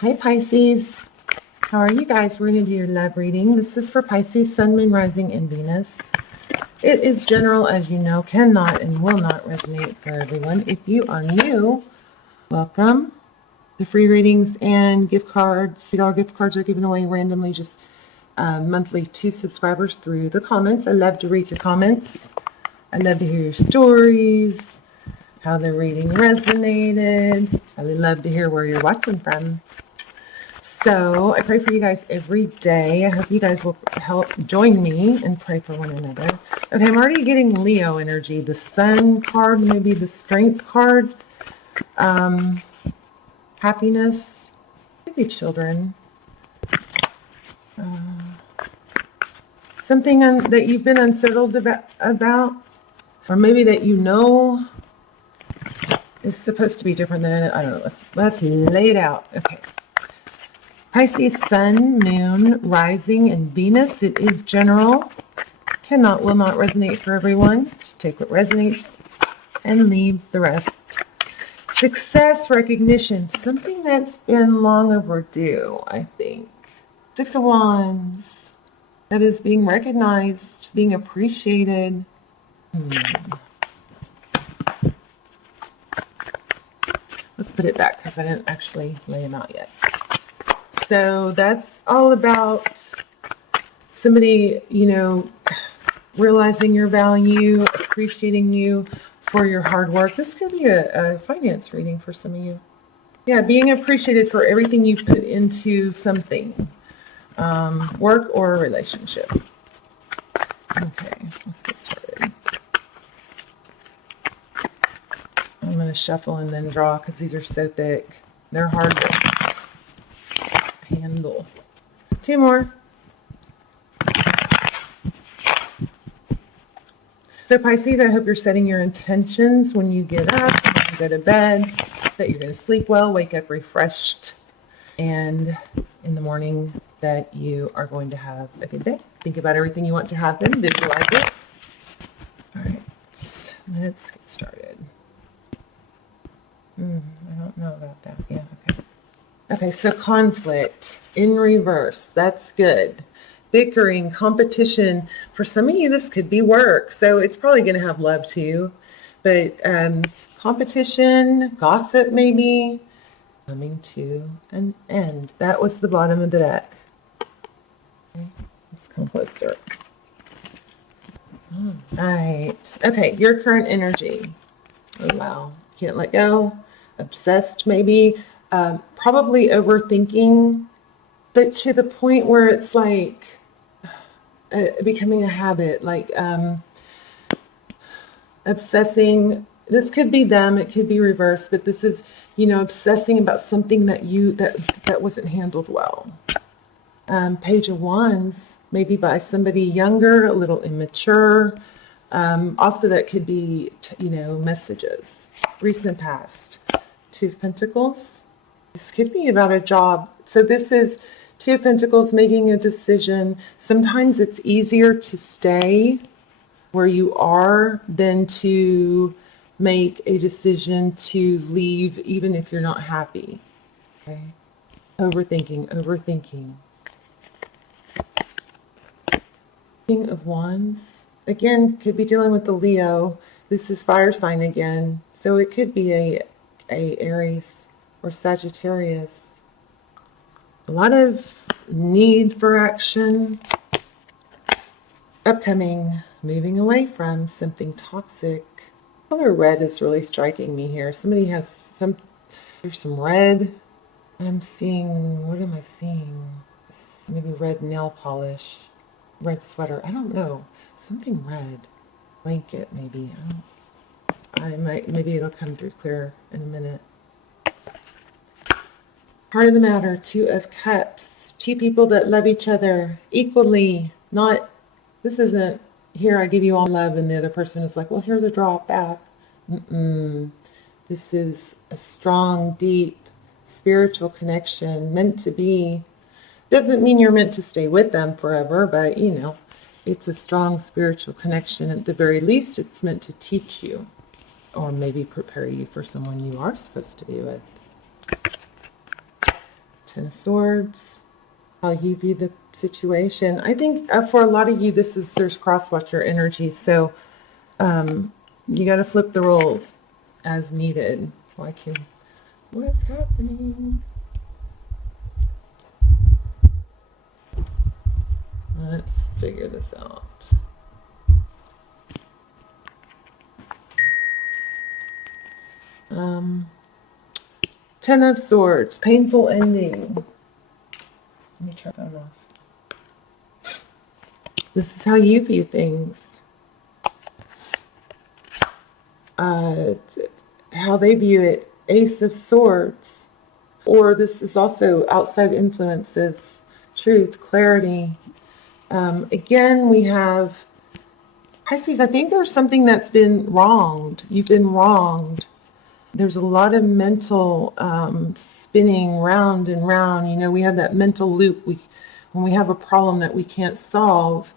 Hi Pisces, how are you guys? We're going to do your love reading. This is for Pisces, Sun, Moon, Rising, and Venus. It is general, as you know, cannot and will not resonate for everyone. If you are new, welcome. The free readings and gift cards, $3 gift cards are given away randomly, just monthly to subscribers through the comments. I love to read your comments. I love to hear your stories, how the reading resonated. I love to hear where you're watching from. So I pray for you guys every day. I hope you guys will help join me and pray for one another. Okay, I'm already getting Leo energy. The Sun card, maybe the Strength card. Happiness, maybe children. Something that you've been unsettled about, or maybe that you know is supposed to be different than it. I don't know. Let's lay it out. Okay. Pisces, Sun, Moon, Rising, and Venus. It is general. Cannot, will not resonate for everyone. Just take what resonates and leave the rest. Success, recognition. Something that's been long overdue, I think. 6 of Wands. That is being recognized, being appreciated. Let's put it back because I didn't actually lay them out yet. So that's all about somebody, realizing your value, appreciating you for your hard work. This could be a finance reading for some of you. Yeah, being appreciated for everything you've put into something, work or a relationship. Okay, let's get started. I'm going to shuffle and then draw because these are so thick. They're hard to handle. 2 more. So Pisces, I hope you're setting your intentions when you get up, when you go to bed, that you're going to sleep well, wake up refreshed, and in the morning that you are going to have a good day. Think about everything you want to happen, visualize it. All right, let's get started. I don't know about that. Yeah, okay. Okay, so conflict in reverse. That's good. Bickering, competition. For some of you, this could be work. So it's probably going to have love too. But competition, gossip maybe, coming to an end. That was the bottom of the deck. Okay, let's come closer. All right. Okay, your current energy. Oh, wow. Can't let go. Obsessed maybe. Probably overthinking, but to the point where it's like becoming a habit, like obsessing. This could be them, it could be reversed, but this is, obsessing about something that wasn't handled well. Page of Wands, maybe by somebody younger, a little immature. Also, that could be, messages, recent past. 2 of Pentacles. This could be about a job. So this is 2 of Pentacles, making a decision. Sometimes it's easier to stay where you are than to make a decision to leave, even if you're not happy. Okay? Overthinking. King of Wands. Again, could be dealing with the Leo. This is fire sign again. So it could be a Aries or Sagittarius. A lot of need for action. Upcoming, moving away from something toxic. Color red is really striking me here. Somebody has there's some red. I'm seeing, what am I seeing? Maybe red nail polish, red sweater. I don't know. Something red. Blanket maybe. Maybe it'll come through clear in a minute. Heart of the matter, 2 of Cups. 2 people that love each other equally. This isn't, here I give you all love, and the other person is like, well, here's a drop back. This is a strong, deep, spiritual connection, meant to be. Doesn't mean you're meant to stay with them forever, but, it's a strong spiritual connection. At the very least, it's meant to teach you, or maybe prepare you for someone you are supposed to be with. Ten of Swords. How you view the situation. I think for a lot of you, there's cross-watcher energy. So you got to flip the roles as needed. What's happening? Let's figure this out. Ten of Swords, painful ending. Let me turn that off. This is how you view things. How they view it. Ace of Swords. Or this is also outside influences. Truth, clarity. Again, we have Pisces. I think there's something that's been wronged. You've been wronged. There's a lot of mental spinning round and round. You know, we have that mental loop. When we have a problem that we can't solve,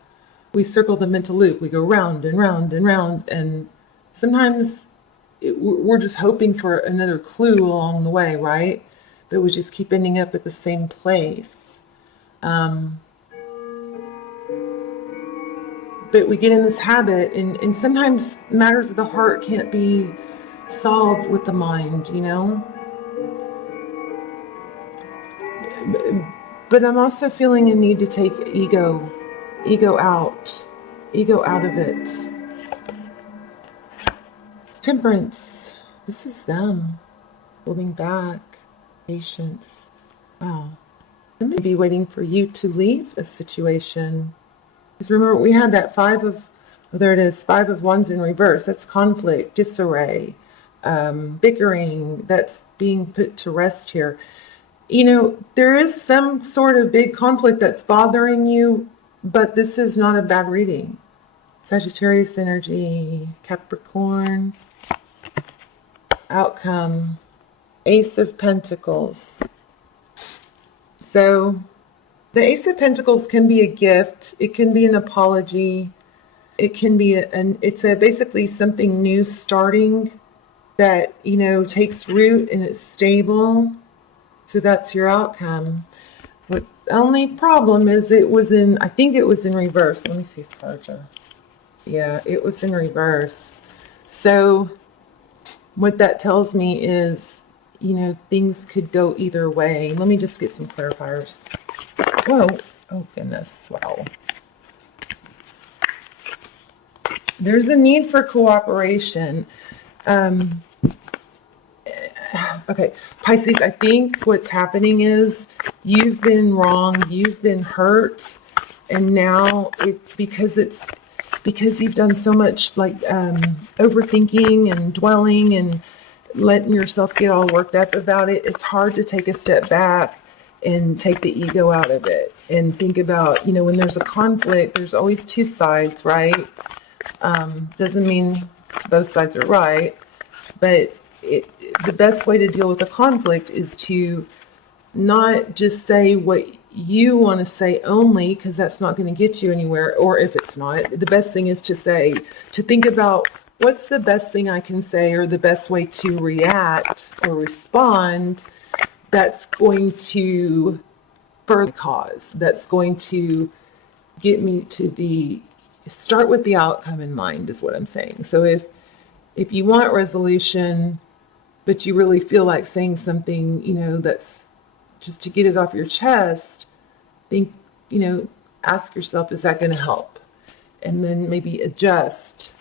we circle the mental loop. We go round and round and round. And sometimes we're just hoping for another clue along the way, right? But we just keep ending up at the same place. But we get in this habit, and sometimes matters of the heart can't be solved with the mind, you know? But I'm also feeling a need to take ego out of it. Temperance. This is them. Holding back. Patience. Wow. They may be waiting for you to leave a situation. Because remember, we had that Five of Wands in reverse. That's conflict, disarray, bickering. That's being put to rest here. You know, there is some sort of big conflict that's bothering you, but this is not a bad reading. Sagittarius energy, Capricorn, outcome, Ace of Pentacles. So the Ace of Pentacles can be a gift. It can be an apology. It can be it's basically something new starting that, you know, takes root and it's stable. So that's your outcome. But the only problem is I think it was in reverse. Let me see if Farja. Yeah, it was in reverse. So what that tells me is, you know, things could go either way. Let me just get some clarifiers. Whoa. Oh, goodness. Wow. There's a need for cooperation. Okay, Pisces, I think what's happening is you've been wrong, you've been hurt, and now because you've done so much like overthinking and dwelling and letting yourself get all worked up about it, it's hard to take a step back and take the ego out of it and think about, you know, when there's a conflict, there's always two sides, right? Doesn't mean both sides are right, but the best way to deal with a conflict is to not just say what you want to say only, because that's not going to get you anywhere. Or if it's not, the best thing is to think about what's the best thing I can say or the best way to react or respond that's going to further cause, that's going to get me to start with the outcome in mind is what I'm saying. So if you want resolution, but you really feel like saying something, you know, that's just to get it off your chest, think, you know, ask yourself, is that going to help? And then maybe adjust.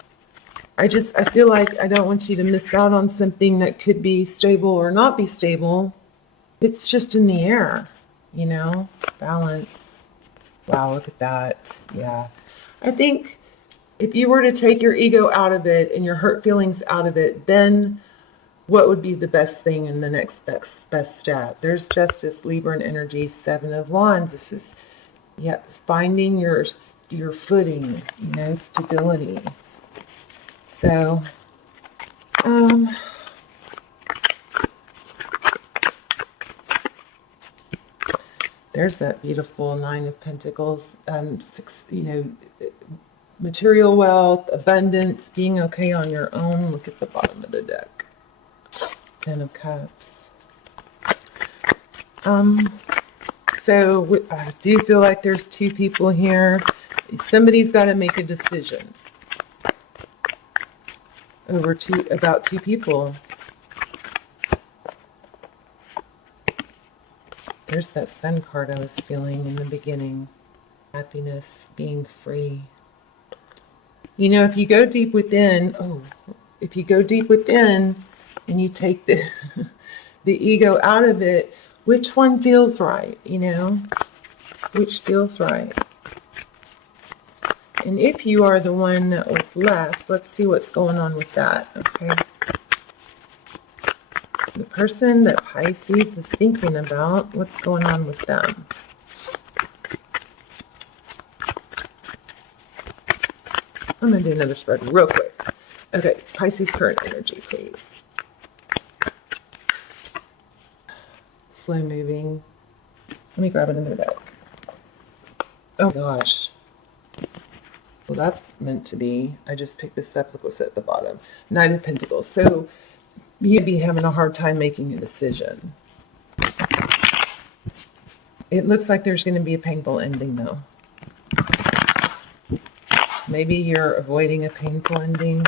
I feel like I don't want you to miss out on something that could be stable or not be stable. It's just in the air, you know, balance. Wow, look at that. Yeah. I think if you were to take your ego out of it and your hurt feelings out of it, then what would be the best thing in the next best step? There's Justice, Libra and energy, Seven of Wands. This is, yeah, finding your footing, you know, stability. So, there's that beautiful Nine of Pentacles, you know, material wealth, abundance, being okay on your own. Look at the bottom of the deck. Ten of Cups. So I do feel like there's two people here. Somebody's got to make a decision about two people. There's that Sun card I was feeling in the beginning. Happiness, being free. You know, if you go deep within, and you take the the ego out of it, which one feels right, you know? Which feels right? And if you are the one that was left, let's see what's going on with that, okay? The person that Pisces is thinking about, what's going on with them? I'm going to do another spread real quick. Okay, Pisces current energy, please. Slow moving. Let me grab another deck. Oh gosh. Well, that's meant to be. I just picked this up. Look what's at the bottom. Knight of Pentacles. So you'd be having a hard time making a decision. It looks like there's going to be a painful ending, though. Maybe you're avoiding a painful ending.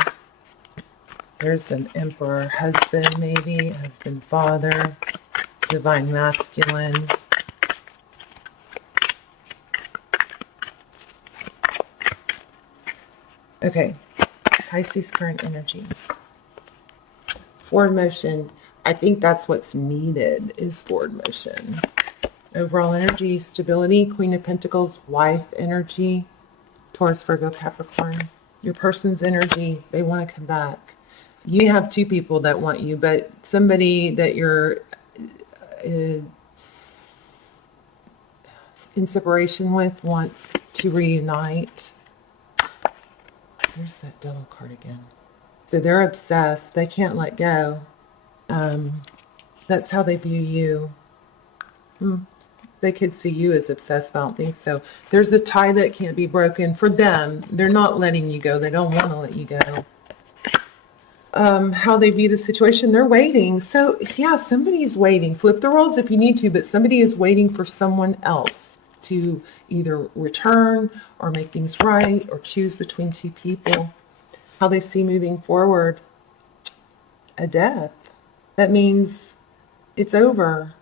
There's an Emperor husband, maybe. Husband, father. Divine masculine. Okay. Pisces current energy. Forward motion. I think that's what's needed is forward motion. Overall energy, stability, Queen of Pentacles, wife energy, Taurus, Virgo, Capricorn. Your person's energy, they want to come back. You have two people that want you, but somebody that you're in separation with wants to reunite. There's that Devil card again. So they're obsessed. They can't let go. That's how they view you. They could see you as obsessed, but I don't think so. There's a tie that can't be broken for them. They're not letting you go. They don't want to let you go. How they view the situation, they're waiting. So, yeah, somebody's waiting. Flip the roles if you need to, but somebody is waiting for someone else to either return or make things right or choose between two people. How they see moving forward, a death. That means it's over.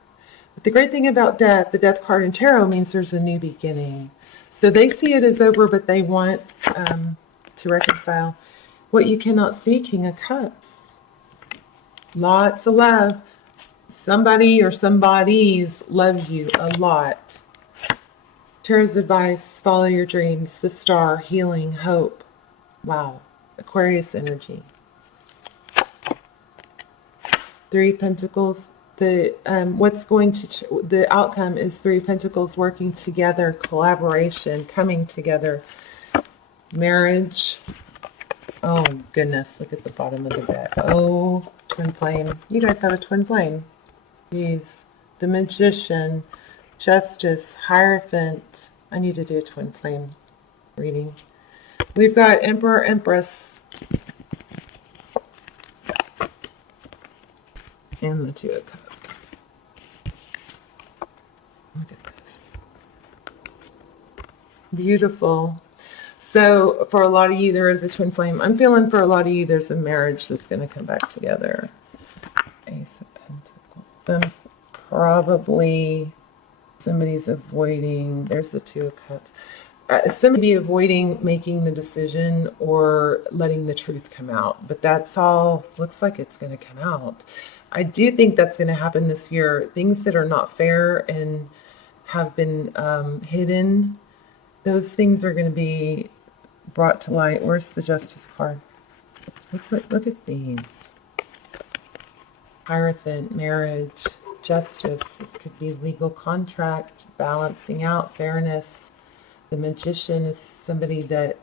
But the great thing about death, the death card in tarot means there's a new beginning. So they see it as over, but they want to reconcile. What you cannot see, King of Cups. Lots of love. Somebody or somebody's loves you a lot. Tarot's advice, follow your dreams, the star, healing, hope. Wow. Aquarius energy. Three Pentacles. The the outcome is Three Pentacles working together, collaboration, coming together, marriage. Oh goodness, look at the bottom of the deck. Oh, twin flame. You guys have a twin flame. Jeez. The Magician, Justice, Hierophant. I need to do a twin flame reading. We've got Emperor, Empress. And the Two of Cups. Look at this. Beautiful. So for a lot of you, there is a twin flame. I'm feeling for a lot of you, there's a marriage that's going to come back together. Ace of Pentacles. Probably somebody's avoiding. There's the Two of Cups. Somebody avoiding making the decision or letting the truth come out. But that's all, looks like it's going to come out. I do think that's going to happen this year. Things that are not fair and have been hidden, those things are going to be brought to light. Where's the Justice card? Look at these. Hierophant, marriage, justice. This could be legal contract, balancing out, fairness. The Magician is somebody that...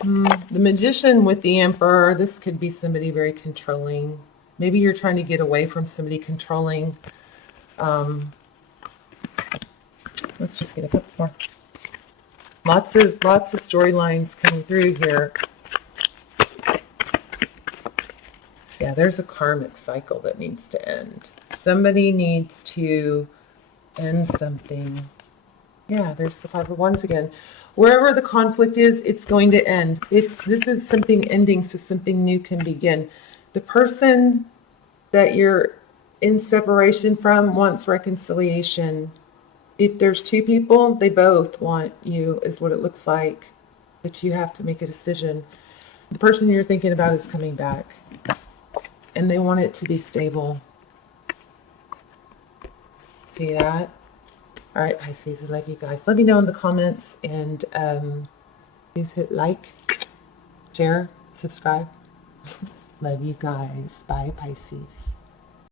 the Magician with the Emperor, this could be somebody very controlling. Maybe you're trying to get away from somebody controlling. Let's just get a couple more. Lots of storylines coming through here. Yeah, there's a karmic cycle that needs to end. Somebody needs to end something. Yeah, there's the 5 of Wands again. Wherever the conflict is, it's going to end. This is something ending, so something new can begin. The person that you're in separation from wants reconciliation. If there's 2 people, they both want you, is what it looks like. But you have to make a decision. The person you're thinking about is coming back. And they want it to be stable. See that? All right, Pisces, I love you guys. Let me know in the comments, and please hit like, share, subscribe. Love you guys. Bye, Pisces.